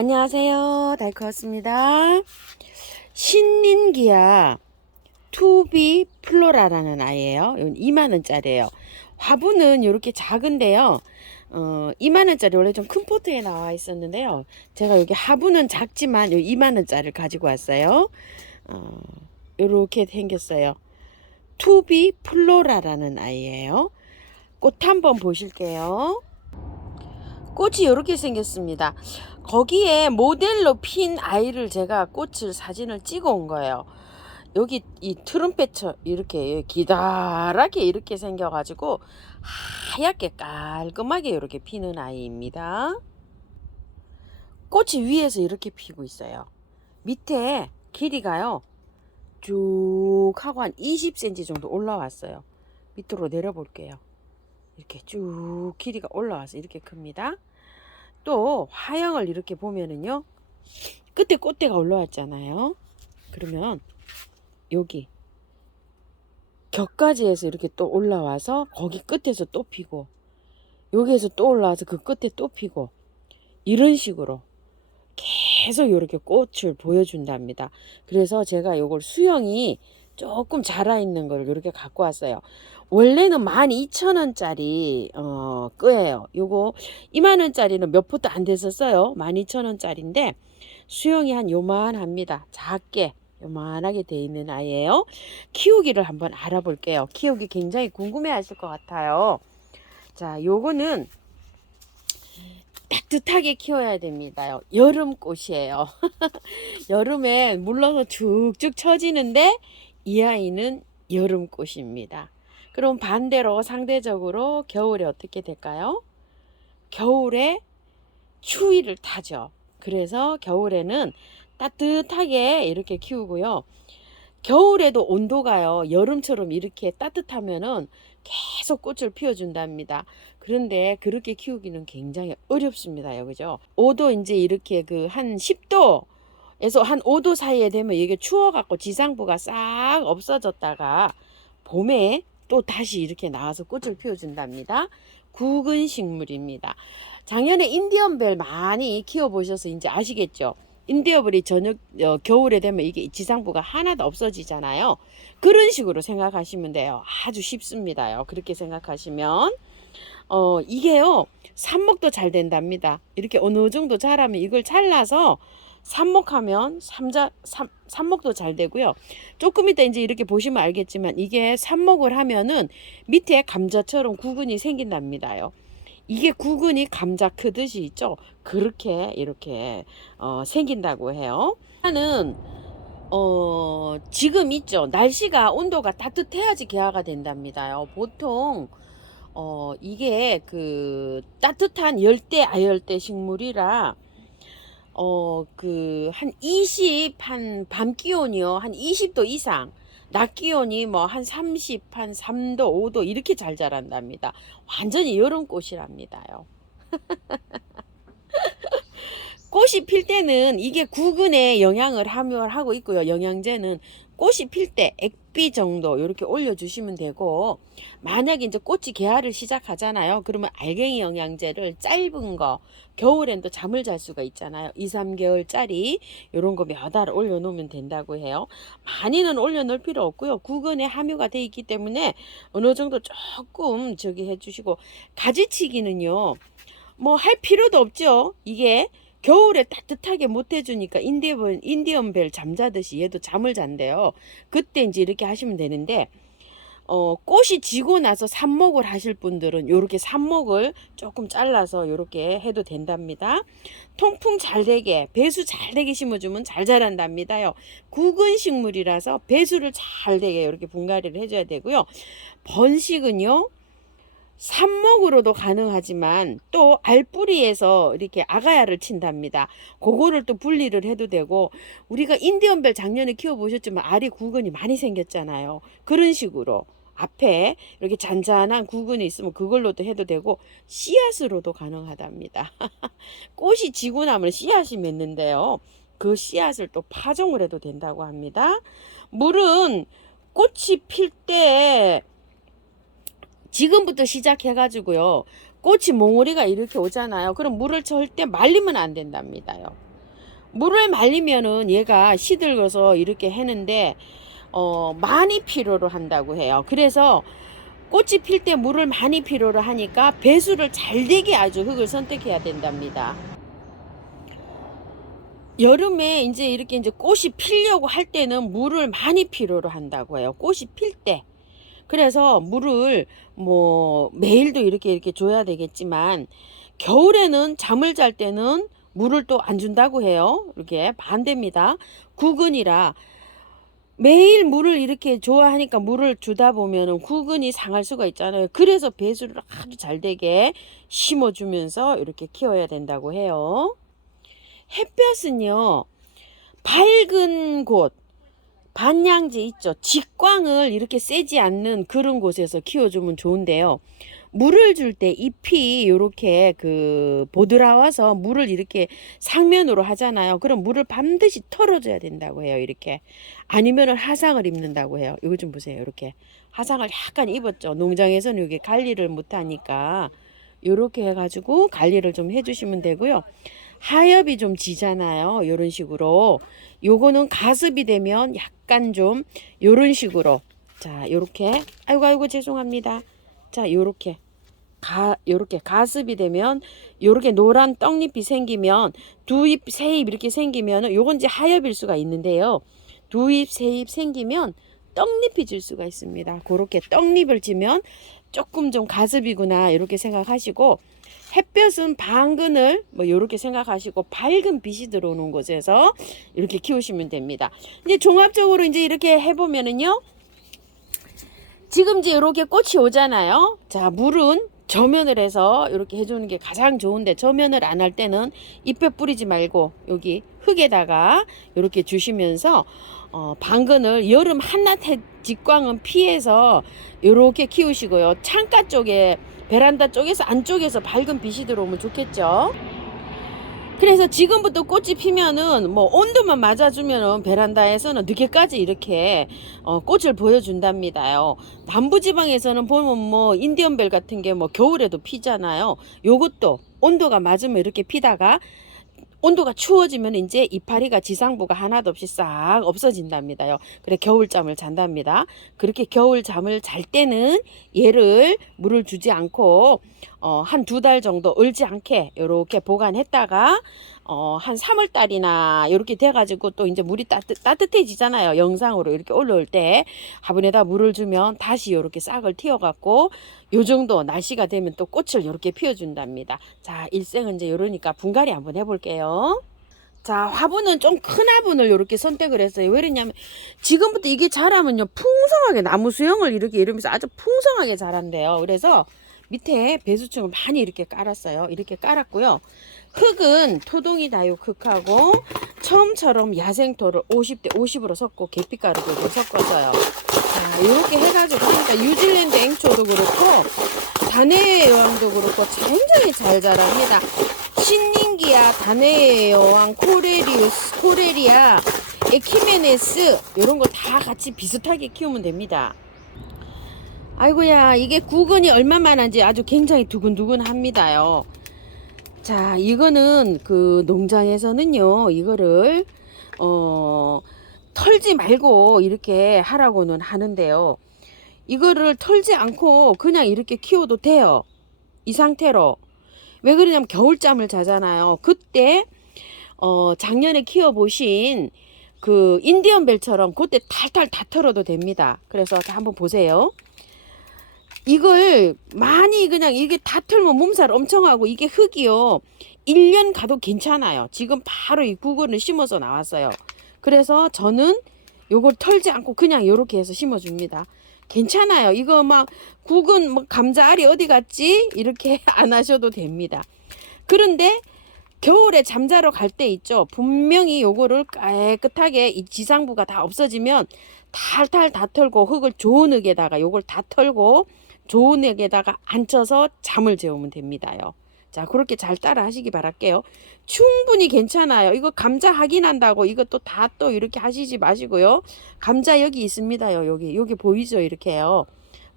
안녕하세요. 달크였습니다. 신닌기아 투비 플로라라는 아이예요. 이건 2만원짜리예요. 화분은 이렇게 작은데요. 2만원짜리 원래 좀 큰 포트에 나와 있었는데요. 제가 여기 화분은 작지만 2만원짜리를 가지고 왔어요. 이렇게 생겼어요. 투비 플로라라는 아이예요. 꽃 한번 보실게요. 꽃이 이렇게 생겼습니다. 거기에 모델로 핀 아이를 제가 꽃을 사진을 찍어 온 거예요. 여기 이 트럼펫처럼 이렇게 기다랗게 이렇게 생겨가지고 하얗게 깔끔하게 이렇게 피는 아이입니다. 꽃이 위에서 이렇게 피고 있어요. 밑에 길이가요 쭉 하고 한 20cm 정도 올라왔어요. 밑으로 내려볼게요. 이렇게 쭉 길이가 올라와서 이렇게 큽니다. 또 화형을 이렇게 보면은요, 끝에 꽃대가 올라왔잖아요. 그러면 여기 격가지에서 이렇게 또 올라와서 거기 끝에서 또 피고, 여기에서 또 올라와서 그 끝에 또 피고, 이런 식으로 계속 이렇게 꽃을 보여준답니다. 그래서 제가 요걸 수영이 조금 자라있는 걸 이렇게 갖고 왔어요. 원래는 12,000원짜리 끄예요. 요거 2만원짜리는 몇 포트 안 됐었어요. 12,000원짜리인데 수영이 한 요만합니다. 작게 요만하게 돼 있는 아이예요. 키우기를 한번 알아볼게요. 키우기 굉장히 궁금해 하실 것 같아요. 자, 요거는 따뜻하게 키워야 됩니다. 여름꽃이에요. 여름에 물러서 쭉쭉 처지는데 이 아이는 여름꽃입니다. 그럼 반대로 상대적으로 겨울에 어떻게 될까요? 겨울에 추위를 타죠. 그래서 겨울에는 따뜻하게 이렇게 키우고요. 겨울에도 온도가요 여름처럼 이렇게 따뜻하면은 계속 꽃을 피워준답니다. 그런데 그렇게 키우기는 굉장히 어렵습니다. 그죠? 5도 이제 이렇게 그 한 10도에서 한 5도 사이에 되면 이게 추워갖고 지상부가 싹 없어졌다가 봄에 또 다시 이렇게 나와서 꽃을 피워준답니다. 굵은 식물입니다. 작년에 인디언벨 많이 키워보셔서 이제 아시겠죠? 인디언벨이 겨울에 되면 이게 지상부가 하나도 없어지잖아요. 그런 식으로 생각하시면 돼요. 아주 쉽습니다요. 그렇게 생각하시면 이게요 삽목도 잘 된답니다. 이렇게 어느 정도 자라면 이걸 잘라서 삽목하면 삽목도 잘 되고요. 조금 이따 이제 이렇게 보시면 알겠지만 이게 삽목을 하면은 밑에 감자처럼 구근이 생긴답니다요. 이게 구근이 감자 크듯이 있죠. 그렇게 이렇게 생긴다고 해요. 하나는 지금 있죠. 날씨가 온도가 따뜻해야지 개화가 된답니다요. 보통 이게 그 따뜻한 열대 아열대 식물이라 그 한 20, 한 밤 기온이요 한 20도 이상, 낮 기온이 뭐 한 30, 한 3도 5도 이렇게 잘 자란답니다. 완전히 여름꽃이랍니다요. 꽃이 필 때는 이게 구근에 영향을 하고 있고요. 영양제는 꽃이 필 때 액비 정도 이렇게 올려주시면 되고, 만약에 이제 꽃이 개화를 시작하잖아요. 그러면 알갱이 영양제를 짧은 거, 겨울엔 또 잠을 잘 수가 있잖아요. 2, 3개월짜리 이런 거 몇 알 올려놓으면 된다고 해요. 많이는 올려놓을 필요 없고요. 구근에 함유가 돼 있기 때문에 어느 정도 조금 저기 해주시고, 가지치기는요. 뭐 할 필요도 없죠. 이게 겨울에 따뜻하게 못 해주니까 인디언벨 잠자듯이 얘도 잠을 잔대요. 그때 이제 이렇게 하시면 되는데, 꽃이 지고 나서 삽목을 하실 분들은 요렇게 삽목을 조금 잘라서 요렇게 해도 된답니다. 통풍 잘 되게, 배수 잘 되게 심어주면 잘 자란답니다요. 굵은 식물이라서 배수를 잘 되게 이렇게 분갈이를 해줘야 되고요. 번식은요, 삽목으로도 가능하지만 또 알뿌리에서 이렇게 아가야를 친답니다. 그거를 또 분리를 해도 되고, 우리가 인디언벨 작년에 키워보셨지만 알이 구근이 많이 생겼잖아요. 그런 식으로 앞에 이렇게 잔잔한 구근이 있으면 그걸로도 해도 되고, 씨앗으로도 가능하답니다. 꽃이 지고 나면 씨앗이 맺는데요. 그 씨앗을 또 파종을 해도 된다고 합니다. 물은 꽃이 필때 지금부터 시작해가지고요. 꽃이 몽우리가 이렇게 오잖아요. 그럼 물을 절대 말리면 안 된답니다요. 물을 말리면은 얘가 시들어서 이렇게 하는데 많이 필요로 한다고 해요. 그래서 꽃이 필 때 물을 많이 필요로 하니까 배수를 잘 되게 아주 흙을 선택해야 된답니다. 여름에 이제 이렇게 이제 꽃이 피려고 할 때는 물을 많이 필요로 한다고 해요. 꽃이 필 때. 그래서 물을 뭐 매일도 이렇게 줘야 되겠지만 겨울에는 잠을 잘 때는 물을 또 안 준다고 해요. 이렇게 반대입니다. 구근이라 매일 물을 이렇게 좋아하니까 물을 주다 보면은 구근이 상할 수가 있잖아요. 그래서 배수를 아주 잘 되게 심어주면서 이렇게 키워야 된다고 해요. 햇볕은요, 밝은 곳, 반양지 있죠. 직광을 이렇게 세지 않는 그런 곳에서 키워주면 좋은데요. 물을 줄 때 잎이 이렇게 보드라와서 물을 이렇게 상면으로 하잖아요. 그럼 물을 반드시 털어줘야 된다고 해요. 이렇게. 아니면은 화상을 입는다고 해요. 이거 좀 보세요. 이렇게. 화상을 약간 입었죠. 농장에서는 이게 관리를 못하니까 이렇게 해가지고 관리를 좀 해주시면 되고요. 하엽이 좀 지잖아요. 요런 식으로. 요거는 가습이 되면 약간 좀 요런 식으로. 자, 요렇게. 아이고 죄송합니다. 자, 요렇게. 요렇게 가습이 되면 요렇게 노란 떡잎이 생기면 두 잎, 세 잎 이렇게 생기면 요건 이제 하엽일 수가 있는데요. 두 잎, 세 잎 생기면 떡잎이 질 수가 있습니다. 그렇게 떡잎을 지면 조금 좀 가습이구나 이렇게 생각하시고 햇볕은 반근을 뭐 이렇게 생각하시고 밝은 빛이 들어오는 곳에서 이렇게 키우시면 됩니다. 이제 종합적으로 이제 이렇게 해보면은요. 지금 이제 이렇게 꽃이 오잖아요. 자, 물은 저면을 해서 이렇게 해주는 게 가장 좋은데 저면을 안 할 때는 잎에 뿌리지 말고 여기 흙에다가 이렇게 주시면서 방근을 여름 한낮 직광은 피해서 이렇게 키우시고요. 창가 쪽에 베란다 쪽에서 안쪽에서 밝은 빛이 들어오면 좋겠죠. 그래서 지금부터 꽃이 피면은 뭐 온도만 맞아주면은 베란다에서는 늦게까지 이렇게 꽃을 보여준답니다요. 남부지방에서는 보면 뭐 인디언벨 같은 게 뭐 겨울에도 피잖아요. 요것도 온도가 맞으면 이렇게 피다가 온도가 추워지면 이제 이파리가 지상부가 하나도 없이 싹 없어진답니다요. 그래 겨울잠을 잔답니다. 그렇게 겨울잠을 잘 때는 얘를 물을 주지 않고 한 2달 정도 얼지 않게 이렇게 보관했다가 한 3월 달이나 이렇게 돼가지고 또 이제 물이 따뜻해지잖아요. 영상으로 이렇게 올라올 때 화분에다 물을 주면 다시 이렇게 싹을 틔워갖고 요 정도 날씨가 되면 또 꽃을 이렇게 피워준답니다. 자, 일생은 이제 이러니까 분갈이 한번 해볼게요. 자, 화분은 좀 큰 화분을 이렇게 선택을 했어요. 왜 그러냐면 지금부터 이게 자라면요 풍성하게 나무 수영을 이렇게 이러면서 아주 풍성하게 자란대요. 그래서 밑에 배수층을 많이 이렇게 깔았어요. 이렇게 깔았고요. 흙은 토동이 다육 흙하고 처음처럼 야생토를 50대 50으로 섞고 계피가루도 좀 섞어서요. 자, 이렇게 해가지고 하니까 뉴질랜드 앵초도 그렇고 다네의 여왕도 그렇고 굉장히 잘 자랍니다. 신닝기아, 다네의 여왕, 코레리아, 에키메네스 이런 거 다 같이 비슷하게 키우면 됩니다. 아이고야, 이게 구근이 얼마만한지 아주 굉장히 두근두근합니다요. 자, 이거는 농장에서는요 이거를 털지 말고 이렇게 하라고는 하는데요, 이거를 털지 않고 그냥 이렇게 키워도 돼요. 이 상태로. 왜 그러냐면 겨울잠을 자잖아요. 그때 작년에 키워보신 인디언벨처럼 그때 탈탈 다 털어도 됩니다. 그래서 한번 보세요. 이걸 많이 그냥 이게 다 털면 몸살 엄청 하고 이게 흙이요 1년 가도 괜찮아요. 지금 바로 이 구근을 심어서 나왔어요. 그래서 저는 요걸 털지 않고 그냥 이렇게 해서 심어줍니다. 괜찮아요. 이거 막 구근 뭐 감자알이 어디 갔지 이렇게 안 하셔도 됩니다. 그런데 겨울에 잠자러 갈 때 있죠, 분명히 요거를 깨끗하게 이 지상부가 다 없어지면 탈탈 다 털고 흙을 좋은 흙에다가 요걸 다 털고 좋은 흙에다가 앉혀서 잠을 재우면 됩니다요. 자, 그렇게 잘 따라 하시기 바랄게요. 충분히 괜찮아요. 이거 감자 확인한다고 이것도 다 또 이렇게 하시지 마시고요. 감자 여기 있습니다요. 여기 보이죠? 이렇게요.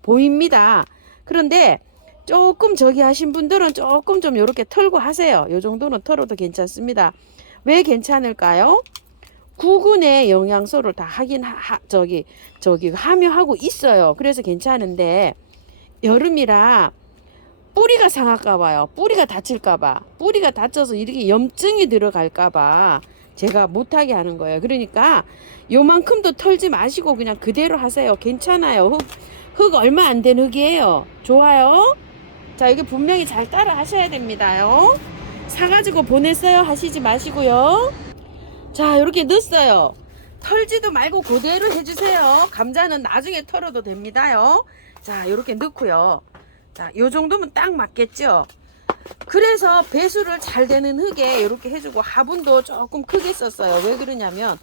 보입니다. 그런데 조금 저기 하신 분들은 조금 좀 이렇게 털고 하세요. 요 정도는 털어도 괜찮습니다. 왜 괜찮을까요? 구근의 영양소를 다 함유하고 있어요. 그래서 괜찮은데 여름이라 뿌리가 상할까 봐요. 뿌리가 다칠까 봐. 뿌리가 다쳐서 이렇게 염증이 들어갈까 봐 제가 못하게 하는 거예요. 그러니까 요만큼도 털지 마시고 그냥 그대로 하세요. 괜찮아요. 흙 얼마 안 된 흙이에요. 좋아요. 자, 이게 분명히 잘 따라 하셔야 됩니다요. 사가지고 보냈어요 하시지 마시고요. 자, 이렇게 넣었어요. 털지도 말고 그대로 해주세요. 감자는 나중에 털어도 됩니다요. 자, 이렇게 넣고요. 자, 요 정도면 딱 맞겠죠. 그래서 배수를 잘 되는 흙에 이렇게 해주고 화분도 조금 크게 썼어요. 왜 그러냐면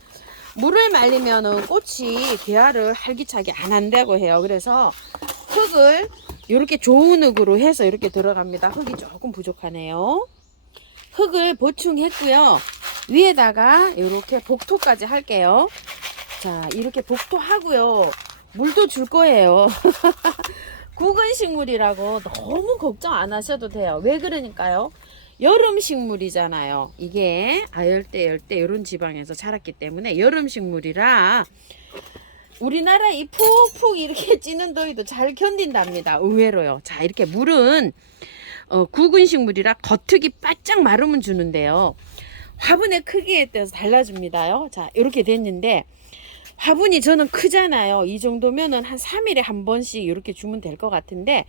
물을 말리면은 꽃이 개화를 활기차게 안 한다고 해요. 그래서 흙을 이렇게 좋은 흙으로 해서 이렇게 들어갑니다. 흙이 조금 부족하네요. 흙을 보충했고요. 위에다가 이렇게 복토까지 할게요. 자, 이렇게 복토하고요. 물도 줄 거예요. 구근 식물이라고 너무 걱정 안 하셔도 돼요. 왜 그러니까요? 여름 식물이잖아요. 이게 아열대, 열대 이런 지방에서 자랐기 때문에 여름 식물이라 우리나라 이 푹푹 이렇게 찌는 더위도 잘 견딘답니다. 의외로요. 자, 이렇게 물은 구근 식물이라 겉흙이 바짝 마르면 주는데요. 화분의 크기에 따라서 달라집니다요. 자, 이렇게 됐는데 화분이 저는 크잖아요. 이 정도면은 한 3일에 한 번씩 이렇게 주면 될 것 같은데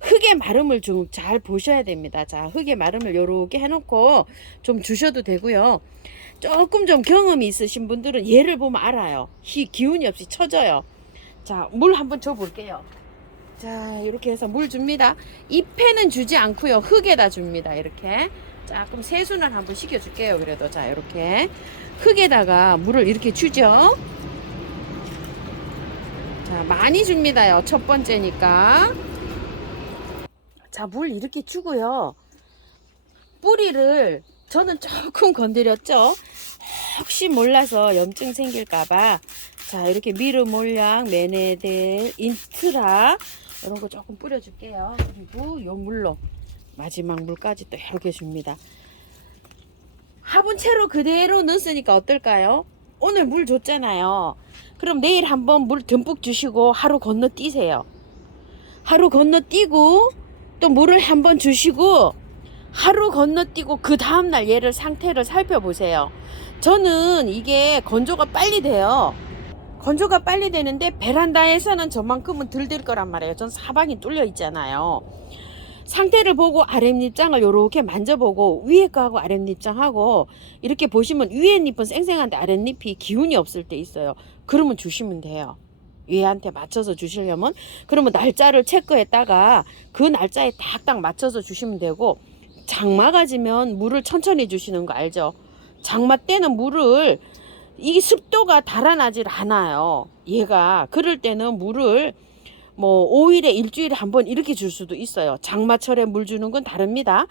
흙의 마름을 좀 잘 보셔야 됩니다. 자, 흙의 마름을 이렇게 해놓고 좀 주셔도 되고요. 조금 좀 경험이 있으신 분들은 얘를 보면 알아요. 기운이 없이 처져요. 자, 물 한번 줘 볼게요. 자, 이렇게 해서 물 줍니다. 잎에는 주지 않고요. 흙에다 줍니다. 이렇게. 자, 그럼 세수는 한번 시켜줄게요. 그래도 자, 이렇게 흙에다가 물을 이렇게 주죠. 자, 많이 줍니다요. 첫 번째니까. 자, 물 이렇게 주고요. 뿌리를 저는 조금 건드렸죠. 혹시 몰라서 염증 생길까봐. 자, 이렇게 미르몰약, 메네델, 인트라 이런 거 조금 뿌려줄게요. 그리고 요 물로 마지막 물까지 또 이렇게 줍니다. 화분 채로 그대로 넣었으니까 어떨까요? 오늘 물 줬잖아요. 그럼 내일 한번 물 듬뿍 주시고 하루 건너뛰세요. 하루 건너뛰고 또 물을 한번 주시고 하루 건너뛰고 그 다음날 얘를 상태를 살펴보세요. 저는 이게 건조가 빨리 돼요. 건조가 빨리 되는데 베란다에서는 저만큼은 덜 될 거란 말이에요. 전 사방이 뚫려 있잖아요. 상태를 보고 아랫잎장을 이렇게 만져보고 위에 거하고 아랫잎장하고 이렇게 보시면 위에 잎은 쌩쌩한데 아랫잎이 기운이 없을 때 있어요. 그러면 주시면 돼요. 얘한테 맞춰서 주시려면 그러면 날짜를 체크했다가 그 날짜에 딱딱 맞춰서 주시면 되고 장마가 지면 물을 천천히 주시는 거 알죠? 장마 때는 물을 이게 습도가 달아나질 않아요. 얘가 그럴 때는 물을 뭐 5일에 일주일에 한번 이렇게 줄 수도 있어요. 장마철에 물 주는 건 다릅니다.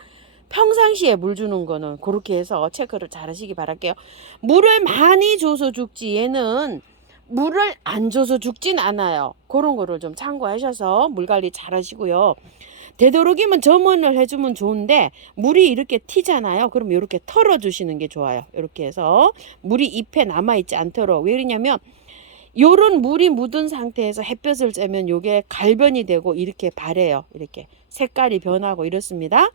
평상시에 물 주는 거는 그렇게 해서 체크를 잘 하시기 바랄게요. 물을 많이 줘서 죽지 얘는 물을 안 줘서 죽진 않아요. 그런 거를 좀 참고하셔서 물 관리 잘 하시고요. 되도록이면 점원을 해주면 좋은데 물이 이렇게 튀잖아요. 그럼 이렇게 털어주시는 게 좋아요. 이렇게 해서 물이 잎에 남아있지 않도록. 왜 그러냐면 요런 물이 묻은 상태에서 햇볕을 쬐면 요게 갈변이 되고 이렇게 바래요. 이렇게 색깔이 변하고 이렇습니다.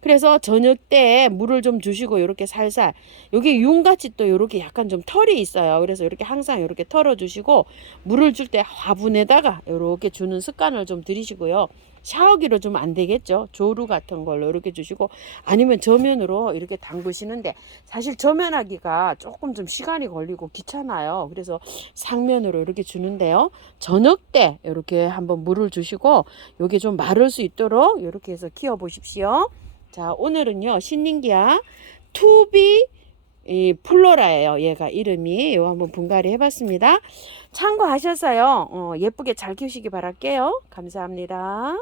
그래서 저녁 때 물을 좀 주시고 이렇게 살살 여기 융같이 또 이렇게 약간 좀 털이 있어요. 그래서 이렇게 항상 이렇게 털어 주시고 물을 줄 때 화분에다가 이렇게 주는 습관을 좀 들이시고요. 샤워기로 좀 안 되겠죠. 조루 같은 걸로 이렇게 주시고 아니면 저면으로 이렇게 담그시는데 사실 저면하기가 조금 좀 시간이 걸리고 귀찮아요. 그래서 상면으로 이렇게 주는데요. 저녁 때 이렇게 한번 물을 주시고 요게 좀 마를 수 있도록 이렇게 해서 키워 보십시오. 자, 오늘은요 신nin기아 투비 플로라예요. 얘가 이름이 요 한번 분갈이 해봤습니다. 참고하셔서요 예쁘게 잘 키우시기 바랄게요. 감사합니다.